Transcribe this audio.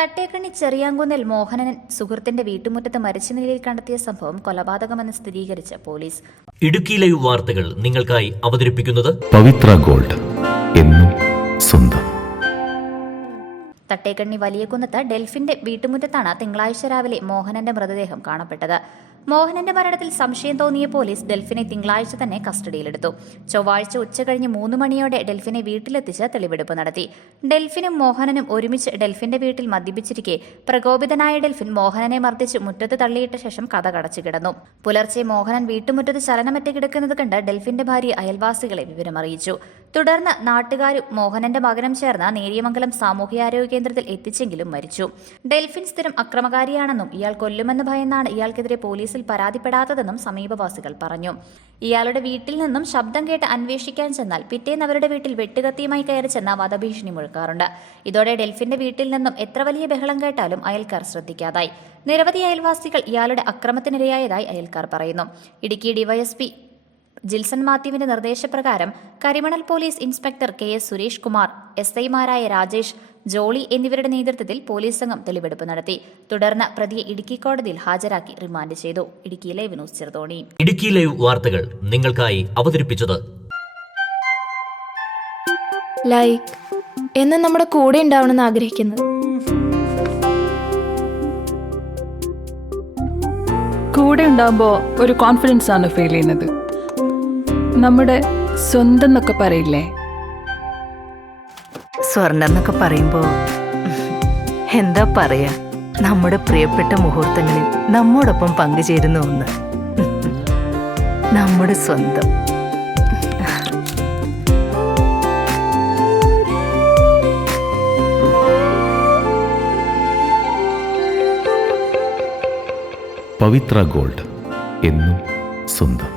തട്ടേക്കണ്ണി ചെറിയാങ്കുന്നിൽ മോഹനൻ സുഹൃത്തിന്റെ വീട്ടുമുറ്റത്ത് മരിച്ച നിലയിൽ കണ്ടെത്തിയ സംഭവം കൊലപാതകമെന്ന് സ്ഥിരീകരിച്ച പോലീസ്. ഇടുക്കി ലൈവ് വാർത്തകൾ നിങ്ങൾക്കായി അവതരിപ്പിക്കുന്നത് പവിത്ര ഗോൾഡ്, എന്നും സ്വന്തം. തട്ടേക്കണ്ണി വലിയകുന്നത്ത് ഡെൽഫിന്റെ വീട്ടുമുറ്റത്താണ് തിങ്കളാഴ്ച രാവിലെ മോഹനന്റെ മൃതദേഹം കാണപ്പെട്ടത്. മോഹനന്റെ മരണത്തിൽ സംശയം തോന്നിയ പോലീസ് ഡെൽഫിനെ തിങ്കളാഴ്ച തന്നെ കസ്റ്റഡിയിലെടുത്തു. ചൊവ്വാഴ്ച ഉച്ചകഴിഞ്ഞ് 3 മണിയോടെ ഡെൽഫിനെ വീട്ടിലെത്തിച്ച് തെളിവെടുപ്പ് നടത്തി. ഡെൽഫിനും മോഹനനും ഒരുമിച്ച് ഡെൽഫിന്റെ വീട്ടിൽ മദ്യപിച്ചിരിക്കെ പ്രകോപിതനായ ഡെൽഫിൻ മോഹനനെ മർദ്ദിച്ച് മുറ്റത്ത് തള്ളിയിട്ട ശേഷം കതകടച്ചു കിടന്നു. പുലർച്ചെ മോഹനൻ വീട്ടുമുറ്റത്ത് ചലനമറ്റ് കിടക്കുന്നത് കണ്ട് ഡെൽഫിന്റെ ഭാര്യ അയൽവാസികളെ വിവരമറിയിച്ചു. തുടർന്ന് നാട്ടുകാരും മോഹനന്റെ മകനും ചേർന്ന് നേര്യമംഗലം സാമൂഹ്യാരോഗ്യ കേന്ദ്രത്തിൽ എത്തിച്ചെങ്കിലും മരിച്ചു. ഡെൽഫിൻ സ്ഥിരം അക്രമകാരിയാണെന്നും ഇയാൾ കൊല്ലുമെന്ന് ഭയന്നാണ് ഇയാൾക്കെതിരെ പോലീസിൽ പരാതിപ്പെടാത്തതെന്നും സമീപവാസികൾ പറഞ്ഞു. ഇയാളുടെ വീട്ടിൽ നിന്നും ശബ്ദം കേട്ട് അന്വേഷിക്കാൻ ചെന്നാൽ പിറ്റേന്ന് അവരുടെ വീട്ടിൽ വെട്ടുകത്തിയുമായി കയറി ചെന്ന വധഭീഷണി മുഴക്കാറുണ്ട്. ഇതോടെ ഡെൽഫിന്റെ വീട്ടിൽ നിന്നും എത്ര വലിയ ബഹളം കേട്ടാലും അയൽക്കാർ ശ്രദ്ധിക്കാതായി. നിരവധി അയൽവാസികൾ ഇയാളുടെ അക്രമത്തിനിരയായതായി അയൽക്കാർ പറയുന്നു. ഇടുക്കി ഡിവൈഎസ്പി ജിൽസൺ മാത്യുവിന്റെ നിർദ്ദേശപ്രകാരം കരിമണൽ police inspector KS Suresh Kumar, SI മാരായ രാജേഷ്, ജോളി എന്നിവരുടെ നേതൃത്വത്തിൽ പോലീസ് സംഘം തെളിവെടുപ്പ് നടത്തി. തുടർന്ന് പ്രതിയെ ഇടുക്കി കോടതിയിൽ ഹാജരാക്കി റിമാൻഡ് ചെയ്തു. Idukki live news Cheruthoni. Idukki live വാർത്തകൾ നിങ്ങൾക്കായി അവതരിപ്പിച്ചത് ലൈക്ക് എന്ന് നമ്മുടെ കൂടെ ഉണ്ടാവണമെന്ന് ആഗ്രഹിക്കുന്നത്. കൂടെ ഉണ്ടാകുമ്പോൾ ഒരു കോൺഫിഡൻസ് ആണ് ഫീൽ ചെയ്യുന്നത്. നമ്മുടെ സ്വന്തം എന്നൊക്കെ പറയില്ലേ, സ്വർണ്ണം എന്നൊക്കെ പറയുമ്പോൾ എന്താ പറയാ, നമ്മുടെ പ്രിയപ്പെട്ട മുഹൂർത്തങ്ങളിൽ നമ്മോടൊപ്പം പങ്കുചേരുന്ന ഒന്ന്, നമ്മുടെ സ്വന്തം. പവിത്ര ഗോൾഡ്, എന്നും സ്വന്തം.